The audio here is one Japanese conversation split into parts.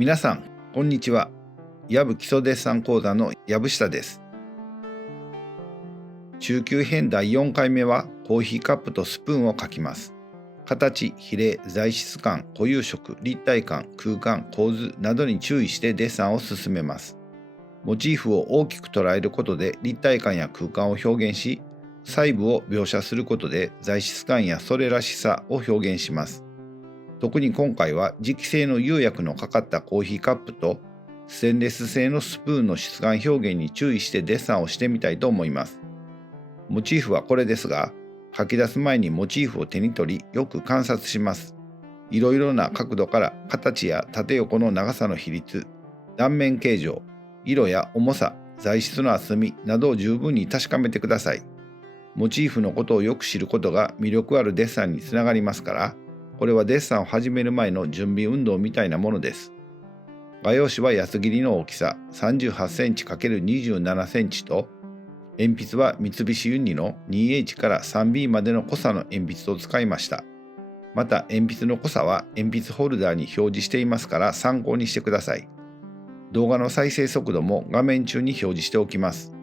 皆さん、こんにちは。ヤブ基礎デッサン講座の藪下です。中級編第4回目はコーヒーカップとスプーンを描きます。形、比例、材質感、固有色、立体感、空間、構図などに注意してデッサンを進めます。モチーフを大きく捉えることで立体感や空間を表現し、細部を描写することで材質感やそれらしさを表現します。特に今回は磁気製の釉薬のかかったコーヒーカップとステンレス製のスプーンの質感表現に注意してデッサンをしてみたいと思います。モチーフはこれですが、書き出す前にモチーフを手に取りよく観察します。いろいろな角度から形や縦横の長さの比率、断面形状、色や重さ、材質の厚みなどを十分に確かめてください。モチーフのことをよく知ることが魅力あるデッサンにつながりますから、これはデッサンを始める前の準備運動みたいなものです。画用紙はやす切りの大きさ38センチ ×27 センチと、鉛筆は三菱ユニの 2H から 3B までの濃さの鉛筆を使いました。また鉛筆の濃さは鉛筆ホルダーに表示していますから参考にしてください。動画の再生速度も画面中に表示しておきます。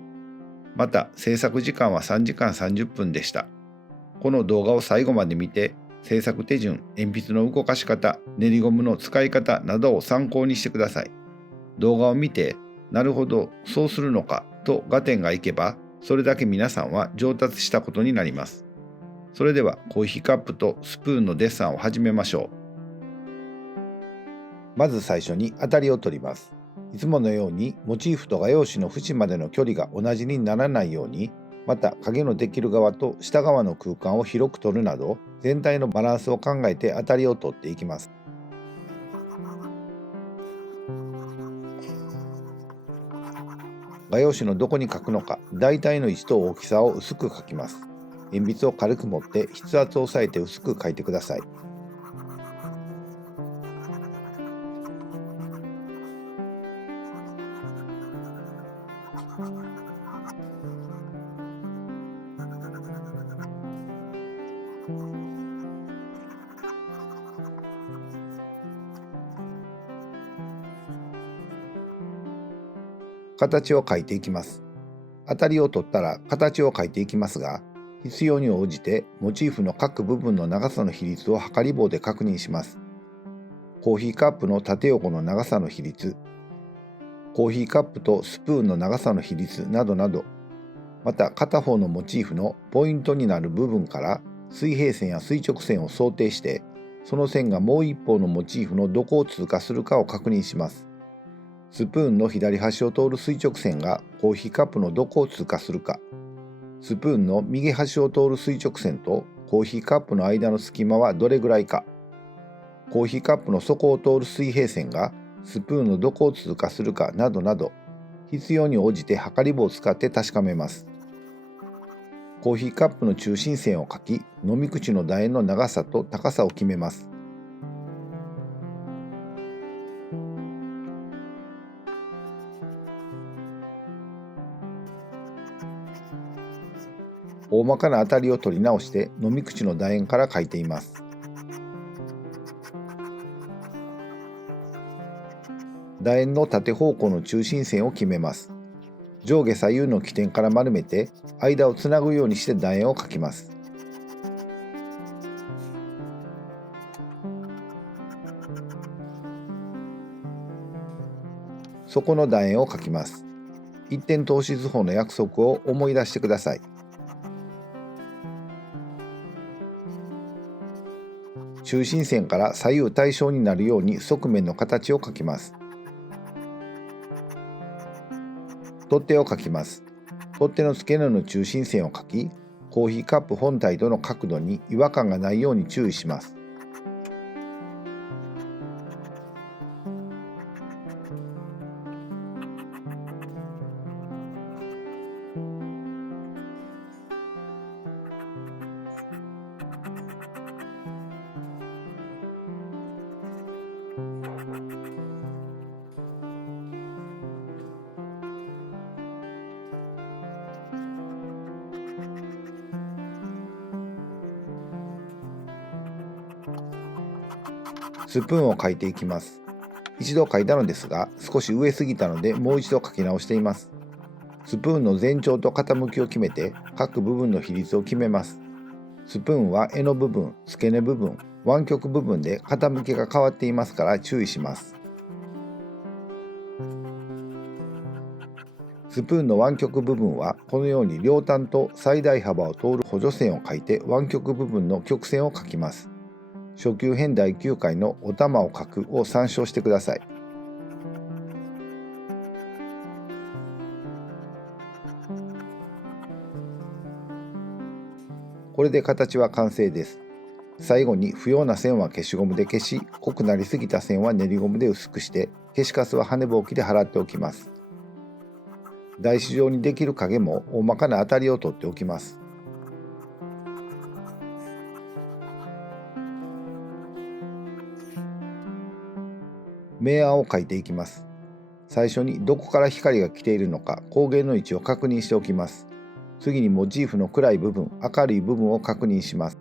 また制作時間は3時間30分でした。この動画を最後まで見て、制作手順、鉛筆の動かし方、練りゴムの使い方などを参考にしてください。動画を見て、なるほど、そうするのかと合点がいけば、それだけ皆さんは上達したことになります。それではコーヒーカップとスプーンのデッサンを始めましょう。まず最初に当たりを取ります。いつものようにモチーフと画用紙の縁までの距離が同じにならないように、また影のできる側と下側の空間を広く取るなど、全体のバランスを考えて当たりを取っていきます。画用紙のどこに描くのか、大体の位置と大きさを薄く描きます。鉛筆を軽く持って筆圧を抑えて薄く描いてください。形を描いていきます。当たりを取ったら形を描いていきますが、必要に応じてモチーフの各部分の長さの比率を測り棒で確認します。コーヒーカップの縦横の長さの比率、コーヒーカップとスプーンの長さの比率などなど、また片方のモチーフのポイントになる部分から水平線や垂直線を想定して、その線がもう一方のモチーフのどこを通過するかを確認します。スプーンの左端を通る垂直線がコーヒーカップのどこを通過するか、スプーンの右端を通る垂直線とコーヒーカップの間の隙間はどれぐらいか、コーヒーカップの底を通る水平線がスプーンのどこを通過するかなどなど、必要に応じて測り棒を使って確かめます。コーヒーカップの中心線を描き、飲み口の楕円の長さと高さを決めます。大まかな当たりを取り直して飲み口の楕円から描いています。楕円の縦方向の中心線を決めます。上下左右の起点から丸めて間をつなぐようにして楕円を描きます。底の楕円を描きます。一点透視図法の約束を思い出してください。中心線から左右対称になるように側面の形を描きます。取っ手を描きます。取っ手の付け根の中心線を描き、コーヒーカップ本体との角度に違和感がないように注意します。スプーンを描いていきます。一度書いたのですが、少し上すぎたのでもう一度書き直しています。スプーンの全長と傾きを決めて、各部分の比率を決めます。スプーンは柄の部分、付け根部分、湾曲部分で傾きが変わっていますから注意します。スプーンの湾曲部分はこのように両端と最大幅を通る補助線を書いて湾曲部分の曲線を書きます。初級編第9回のお玉を書くを参照してください。これで形は完成です。最後に不要な線は消しゴムで消し、濃くなりすぎた線は練りゴムで薄くして、消しカスは跳ねぼうきで払っておきます。台紙上にできる影も大まかな当たりを取っておきます。明暗を書いていきます。最初にどこから光が来ているのか光源の位置を確認しておきます。次にモチーフの暗い部分、明るい部分を確認します。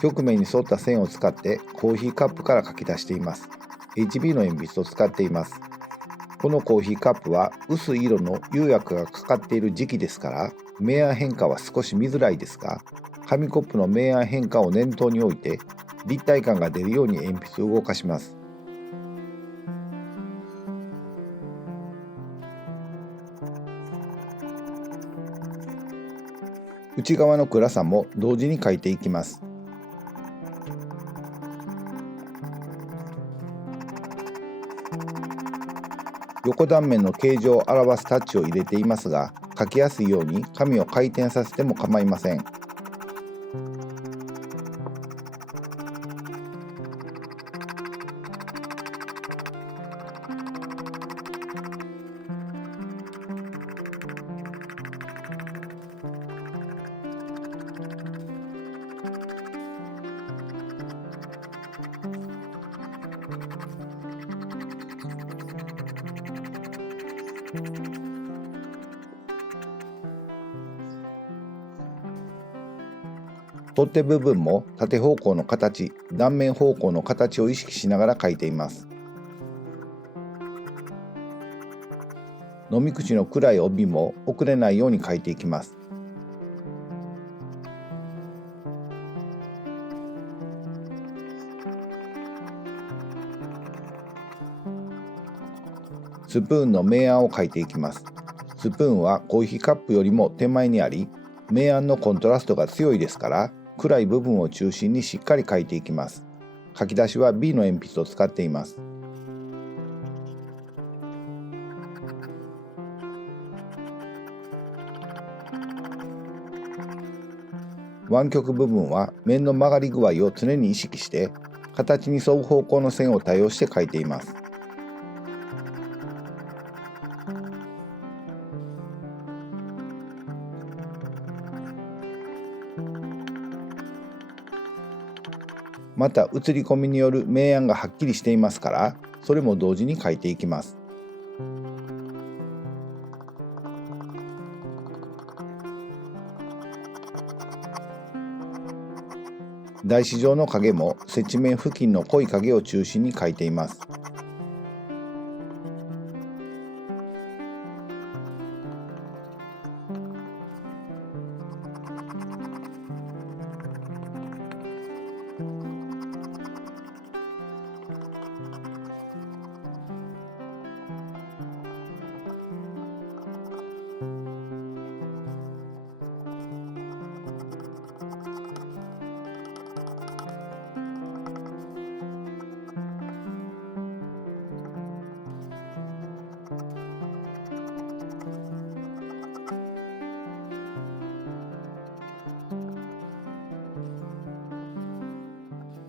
曲面に沿った線を使ってコーヒーカップから書き出しています。HB の鉛筆を使っています。このコーヒーカップは薄い色の釉薬がかかっている時期ですから、明暗変化は少し見づらいですが、紙コップの明暗変化を念頭に置いて、立体感が出るように鉛筆を動かします。内側の暗さも同時に描いていきます。横断面の形状を表すタッチを入れていますが、描きやすいように紙を回転させても構いません。取っ手部分も縦方向の形、断面方向の形を意識しながら描いています。飲み口の暗い帯も遅れないように描いていきます。スプーンの明暗を描いていきます。スプーンはコーヒーカップよりも手前にあり、明暗のコントラストが強いですから、暗い部分を中心にしっかり描いていきます。書き出しは B の鉛筆を使っています。湾曲部分は面の曲がり具合を常に意識して、形に沿う方向の線を多用して描いています。また写り込みによる明暗がはっきりしていますから、それも同時に描いていきます。台紙上の影も接地面付近の濃い影を中心に描いています。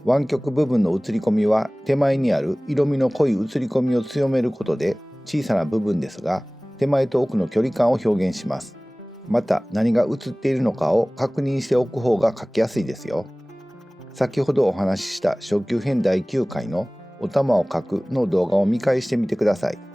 湾曲部分の写り込みは手前にある色味の濃い写り込みを強めることで小さな部分ですが、手前と奥の距離感を表現します。また何が写っているのかを確認しておく方が描きやすいですよ。先ほどお話しした初級編第9回のお玉を描くの動画を見返してみてください。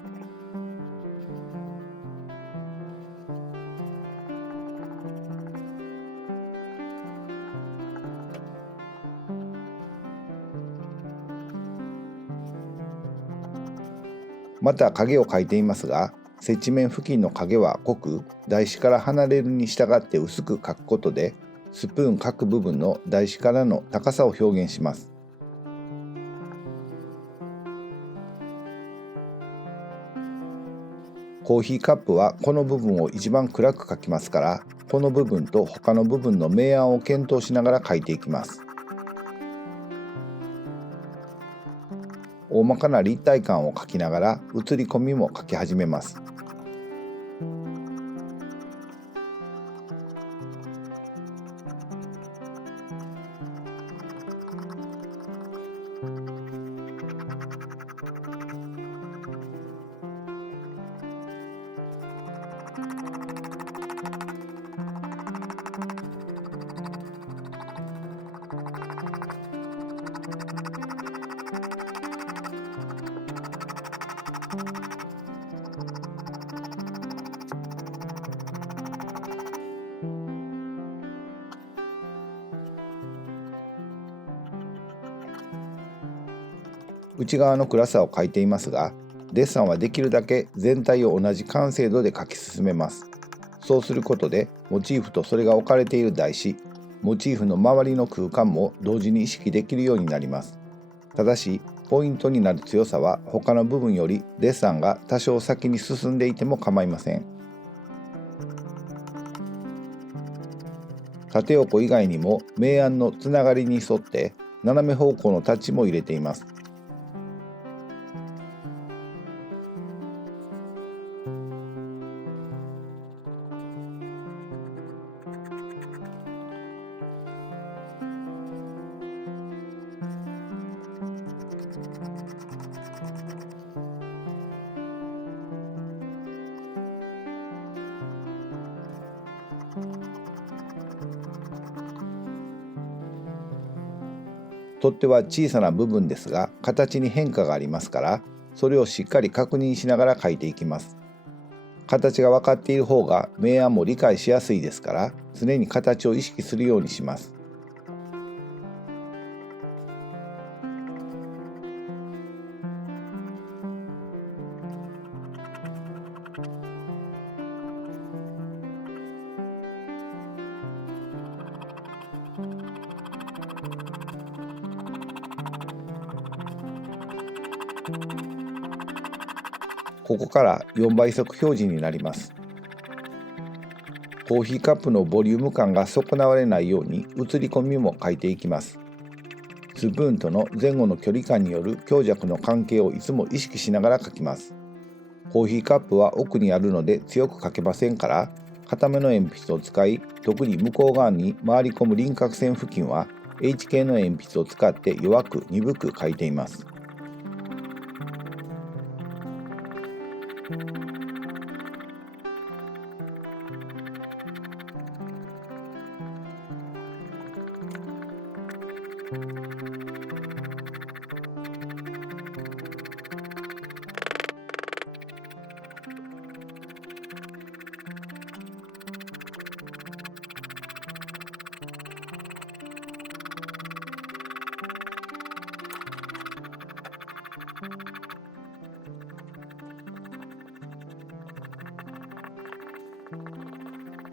また影を描いていますが、接地面付近の影は濃く、台紙から離れるに従って薄く描くことで、スプーン各部分の台紙からの高さを表現します。コーヒーカップはこの部分を一番暗く描きますから、この部分と他の部分の明暗を検討しながら描いていきます。大まかな立体感を描きながら写り込みも描き始めます。内側の暗さを描いていますが、デッサンはできるだけ全体を同じ完成度で描き進めます。そうすることで、モチーフとそれが置かれている台紙、モチーフの周りの空間も同時に意識できるようになります。ただし、ポイントになる強さは他の部分よりデッサンが多少先に進んでいても構いません。縦横以外にも明暗のつながりに沿って斜め方向のタッチも入れています。取っ手は小さな部分ですが、形に変化がありますから、それをしっかり確認しながら描いていきます。形が分かっている方が明暗も理解しやすいですから、常に形を意識するようにします。ここから4倍速表示になります。コーヒーカップのボリューム感が損なわれないように写り込みも描いていきます。スプーンとの前後の距離感による強弱の関係をいつも意識しながら描きます。コーヒーカップは奥にあるので強く描けませんから、固めの鉛筆を使い、特に向こう側に回り込む輪郭線付近は H 系の鉛筆を使って弱く鈍く描いています。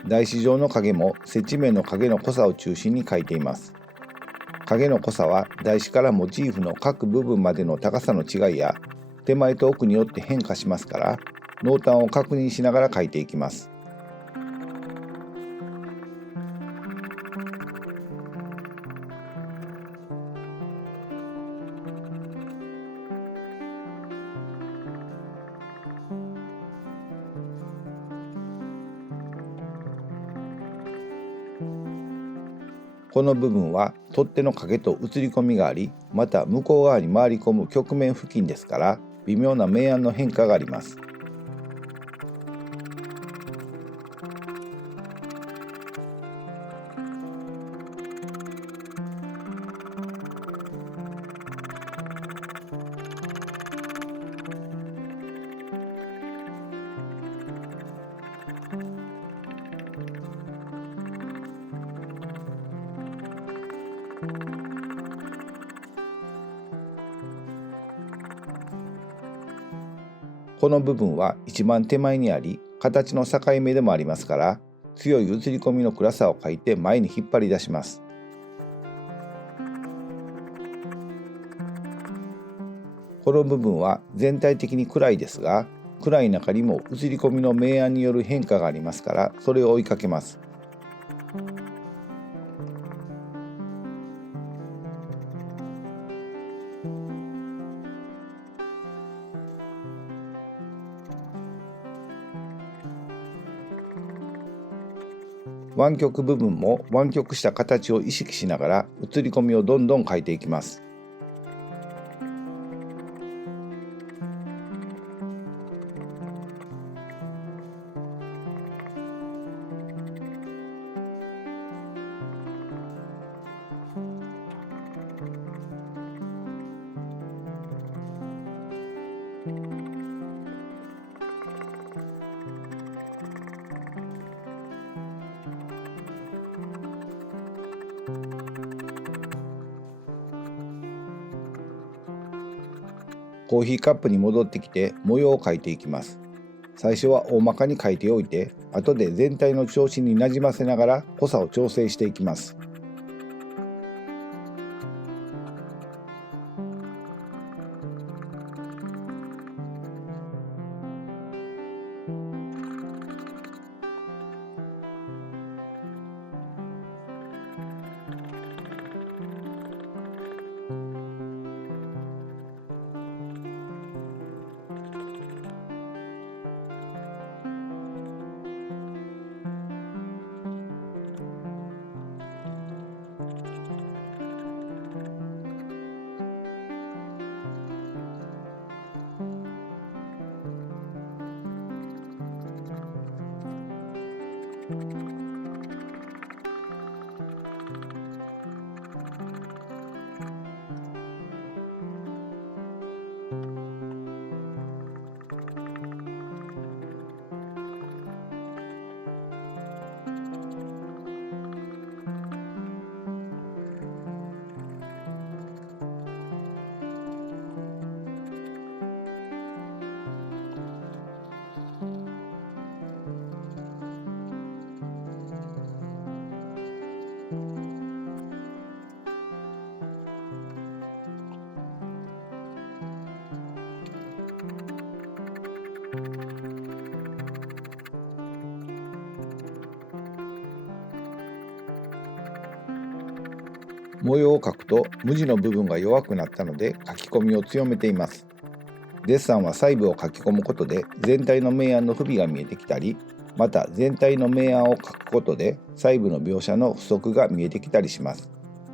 台紙上の影も接地面の影の濃さを中心に描いています。影の濃さは台紙からモチーフの各部分までの高さの違いや手前と奥によって変化しますから、濃淡を確認しながら描いていきます。この部分は取っ手の影と写り込みがあり、また向こう側に回り込む曲面付近ですから微妙な明暗の変化があります。この部分は一番手前にあり、形の境目でもありますから、強い映り込みの暗さを描いて前に引っ張り出します。この部分は全体的に暗いですが、暗い中にも映り込みの明暗による変化がありますから、それを追いかけます。湾曲部分も湾曲した形を意識しながら映り込みをどんどん描いていきます。コーヒーカップに戻ってきて模様を描いていきます。最初は大まかに描いておいて、後で全体の調子になじませながら濃さを調整していきます。模様を描くと無地の部分が弱くなったので書き込みを強めています。デッサンは細部を書き込むことで全体の明暗の不備が見えてきたり、また全体の明暗を書くことで細部の描写の不足が見えてきたりします。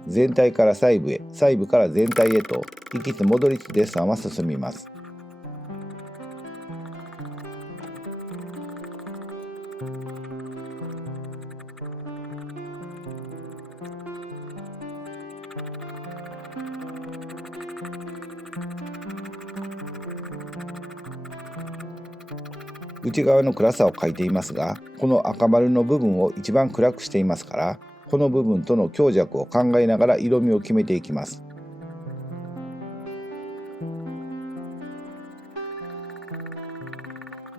全体から細部へ、細部から全体へと行きつ戻りつデッサンは進みます。内側の暗さを描いていますが、この赤丸の部分を一番暗くしていますから、この部分との強弱を考えながら色味を決めていきます。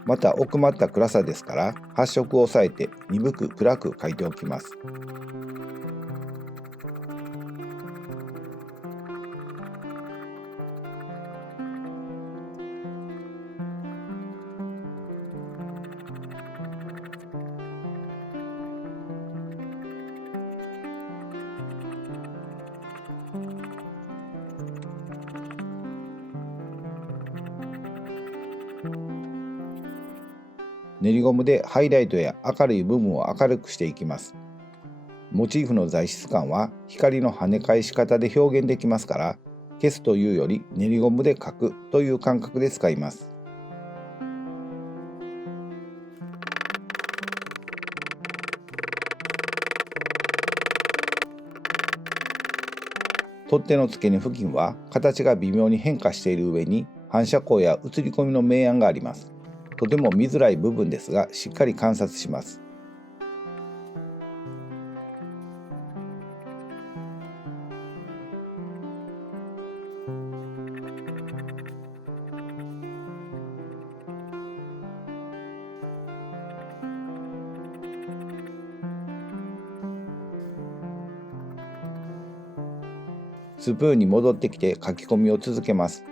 また奥まった暗さですから発色を抑えて鈍く暗く描いておきます。練りゴムでハイライトや明るい部分を明るくしていきます。モチーフの材質感は光の跳ね返し方で表現できますから、消すというより練りゴムで描くという感覚で使います。取っ手の付け根付近は形が微妙に変化している上に反射光や映り込みの明暗があります。とても見づらい部分ですが、しっかり観察します。スプーンに戻ってきて書き込みを続けます。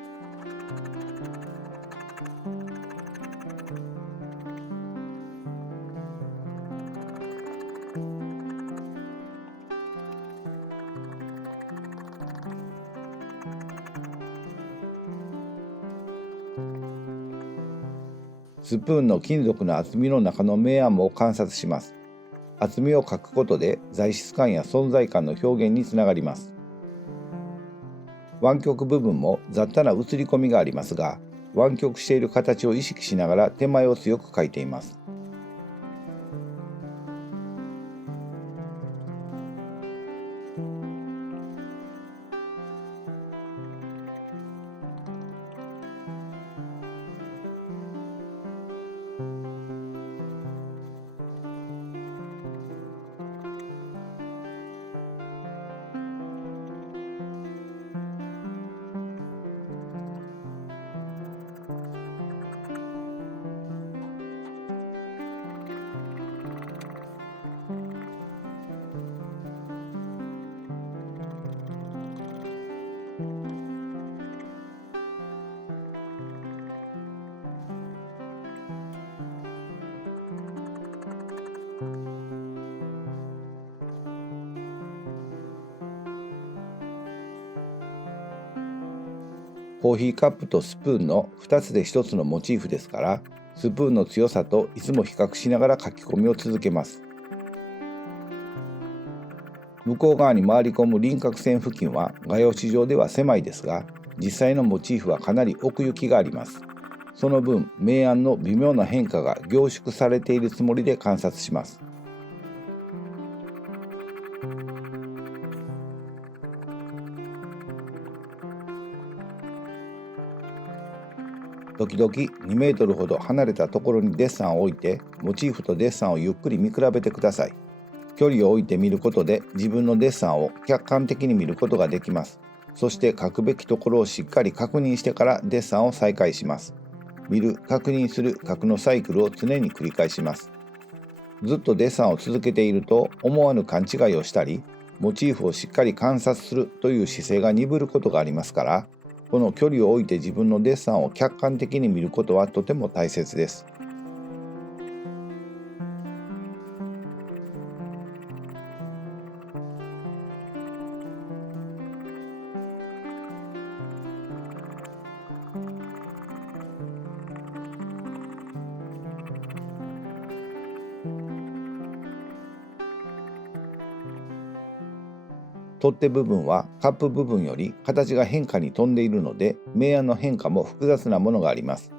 スプーンの金属の厚みの中の明暗も観察します。厚みを書くことで材質感や存在感の表現につながります。湾曲部分も雑多な映り込みがありますが、湾曲している形を意識しながら手前を強く描いています。コーヒーカップとスプーンの2つで1つのモチーフですから、スプーンの強さといつも比較しながら書き込みを続けます。向こう側に回り込む輪郭線付近は画用紙上では狭いですが、実際のモチーフはかなり奥行きがあります。その分、明暗の微妙な変化が凝縮されているつもりで観察します。時々2メートルほど離れたところにデッサンを置いて、モチーフとデッサンをゆっくり見比べてください。距離を置いて見ることで自分のデッサンを客観的に見ることができます。そして書くべきところをしっかり確認してからデッサンを再開します。見る、確認する、書くのサイクルを常に繰り返します。ずっとデッサンを続けていると思わぬ勘違いをしたり、モチーフをしっかり観察するという姿勢が鈍ることがありますから、この距離を置いて自分のデッサンを客観的に見ることはとても大切です。取っ手部分はカップ部分より形が変化に富んでいるので、明暗の変化も複雑なものがあります。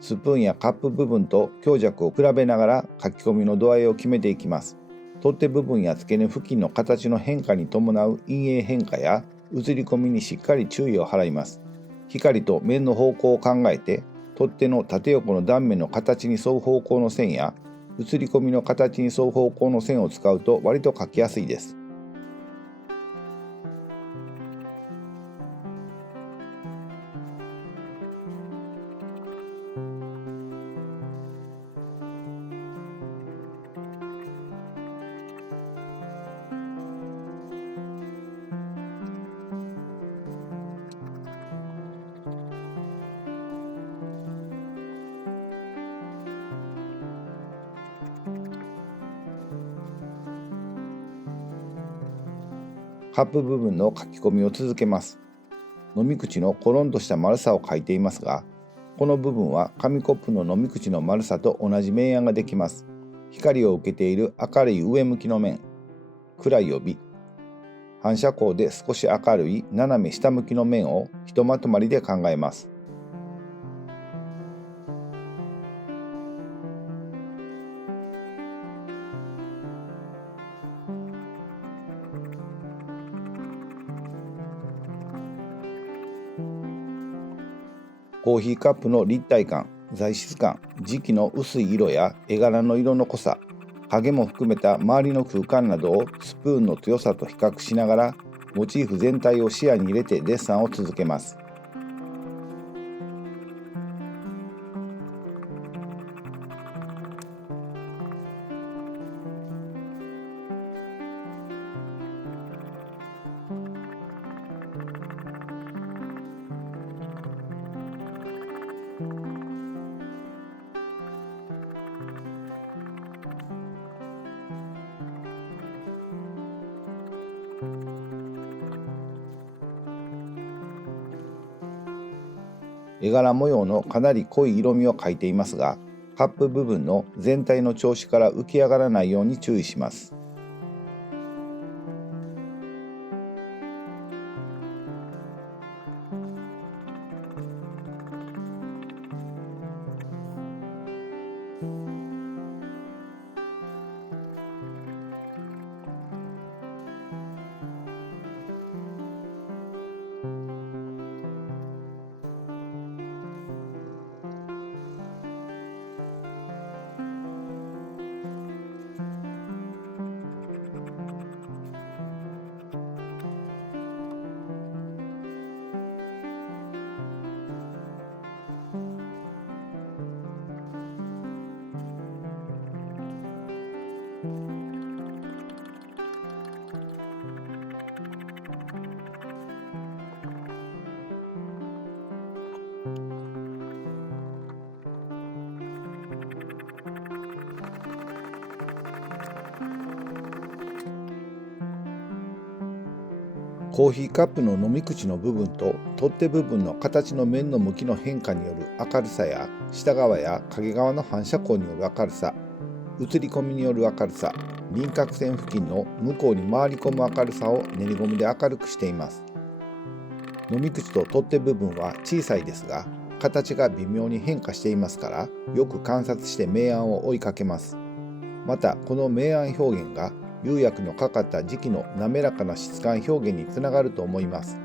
スプーンやカップ部分と強弱を比べながら書き込みの度合いを決めていきます。取っ手部分や付け根付近の形の変化に伴う陰影変化や映り込みにしっかり注意を払います。光と面の方向を考えて、取っ手の縦横の断面の形に沿う方向の線や映り込みの形に沿う方向の線を使うと割と書きやすいです。カップ部分の書き込みを続けます。飲み口のコロンとした丸さを書いていますが、この部分は紙コップの飲み口の丸さと同じ明暗ができます。光を受けている明るい上向きの面、暗い帯、反射光で少し明るい斜め下向きの面をひとまとまりで考えます。コーヒーカップの立体感、材質感、磁気の薄い色や絵柄の色の濃さ、影も含めた周りの空間などをスプーンの強さと比較しながら、モチーフ全体を視野に入れてデッサンを続けます。絵柄模様のかなり濃い色味を描いていますが、カップ部分の全体の調子から浮き上がらないように注意します。コーヒーカップの飲み口の部分と取っ手部分の形の面の向きの変化による明るさや、下側や影側の反射光による明るさ、映り込みによる明るさ、輪郭線付近の向こうに回り込む明るさを練りゴムで明るくしています。飲み口と取っ手部分は小さいですが、形が微妙に変化していますから、よく観察して明暗を追いかけます。また、この明暗表現が釉薬のかかった時期の滑らかな質感表現につながると思います。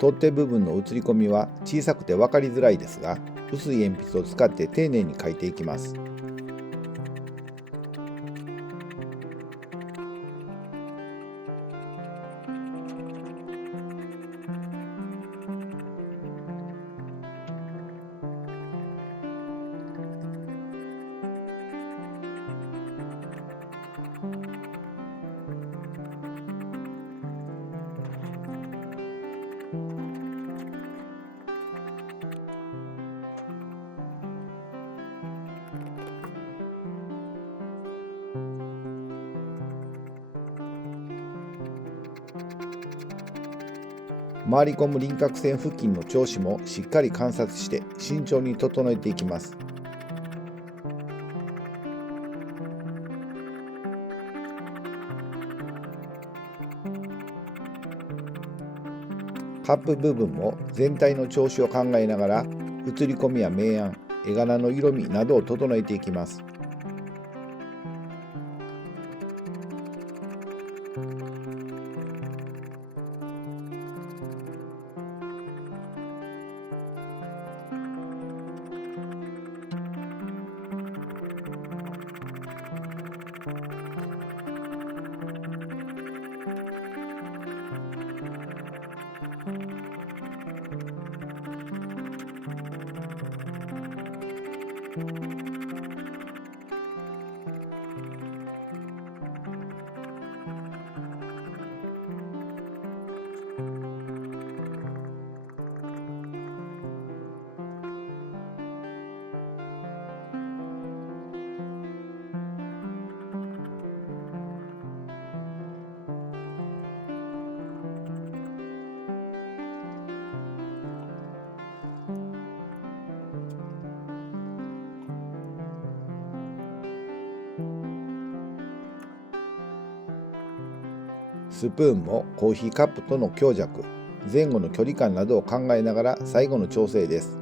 取っ手部分の映り込みは小さくて分かりづらいですが、薄い鉛筆を使って丁寧に描いていきます。回り込む輪郭線付近の調子もしっかり観察して慎重に整えていきます。カップ部分も全体の調子を考えながら、映り込みや明暗、絵柄の色味などを整えていきます。スプーンもコーヒーカップとの強弱、前後の距離感などを考えながら最後の調整です。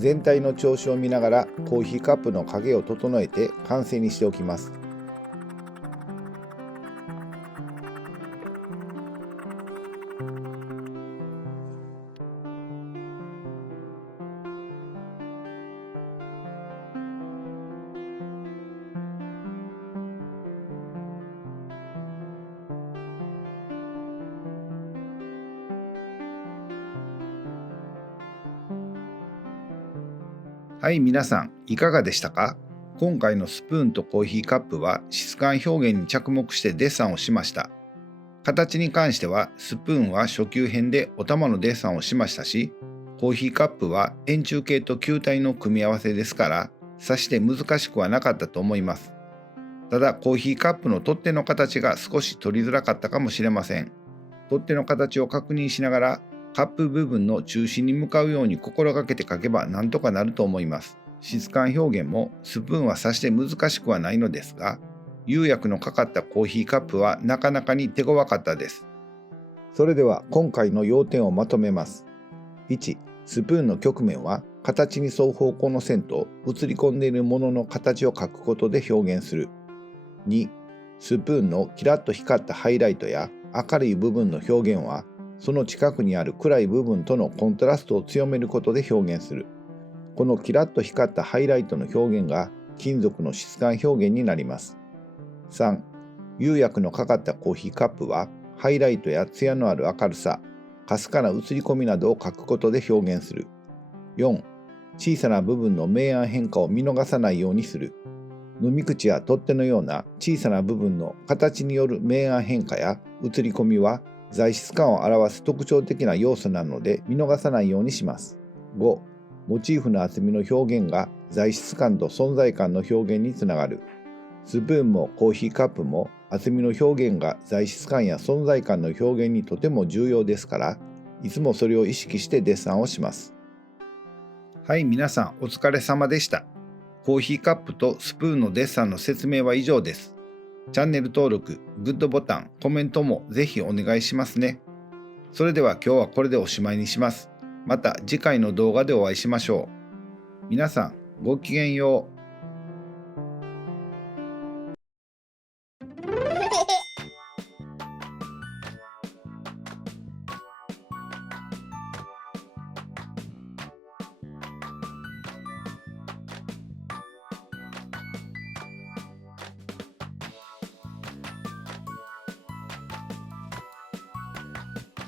全体の調子を見ながらコーヒーカップの影を整えて完成にしておきます。はい、皆さんいかがでしたか？今回のスプーンとコーヒーカップは質感表現に着目してデッサンをしました。形に関してはスプーンは初級編でお玉のデッサンをしましたし、コーヒーカップは円柱形と球体の組み合わせですから刺して難しくはなかったと思います。ただコーヒーカップの取っ手の形が少し取りづらかったかもしれません。取っ手の形を確認しながらカップ部分の中心に向かうように心がけて書けばなんとかなると思います。質感表現もスプーンは刺して難しくはないのですが、釉薬のかかったコーヒーカップはなかなかに手強かったです。それでは今回の要点をまとめます。1、スプーンの曲面は形に沿う方向の線と映り込んでいるものの形を描くことで表現する。2、スプーンのキラッと光ったハイライトや明るい部分の表現はその近くにある暗い部分とのコントラストを強めることで表現する。このキラッと光ったハイライトの表現が金属の質感表現になります。3、釉薬のかかったコーヒーカップはハイライトや艶のある明るさ、かすかな映り込みなどを描くことで表現する。4、小さな部分の明暗変化を見逃さないようにする。飲み口や取っ手のような小さな部分の形による明暗変化や映り込みは材質感を表す特徴的な要素なので見逃さないようにします。5、モチーフの厚みの表現が材質感と存在感の表現につながる。スプーンもコーヒーカップも厚みの表現が材質感や存在感の表現にとても重要ですから、いつもそれを意識してデッサンをします。はい、皆さんお疲れ様でした。コーヒーカップとスプーンのデッサンの説明は以上です。チャンネル登録、グッドボタン、コメントもぜひお願いしますね。それでは今日はこれでおしまいにします。また次回の動画でお会いしましょう。皆さんごきげんよう。